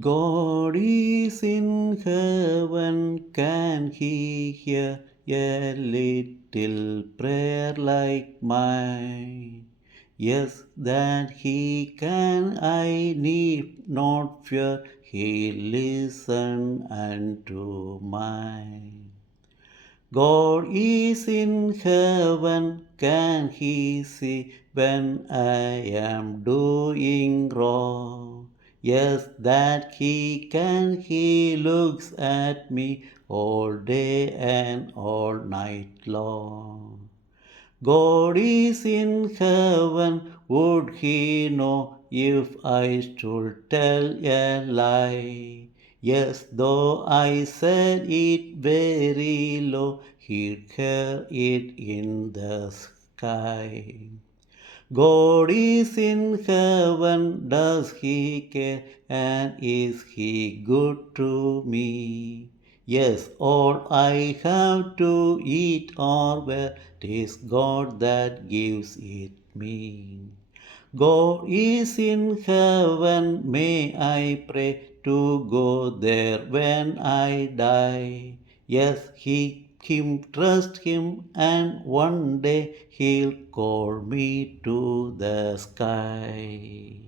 God is in heaven, can he hear a little prayer like mine? Yes, that he can, I need not fear, he listen unto mine. God is in heaven, can he see when I am doing wrong? Yes, that he can, he looks at me all day and all night long. God is in heaven, would he know if I should tell a lie? Yes, though I said it very low, he'd hear it in the sky. God is in heaven, does he care, and is he good to me? Yes, all I have to eat or wear, 'tis God that gives it me. God is in heaven, may I pray to go there when I die. Yes, him, trust him, and one day he'll call me to the sky.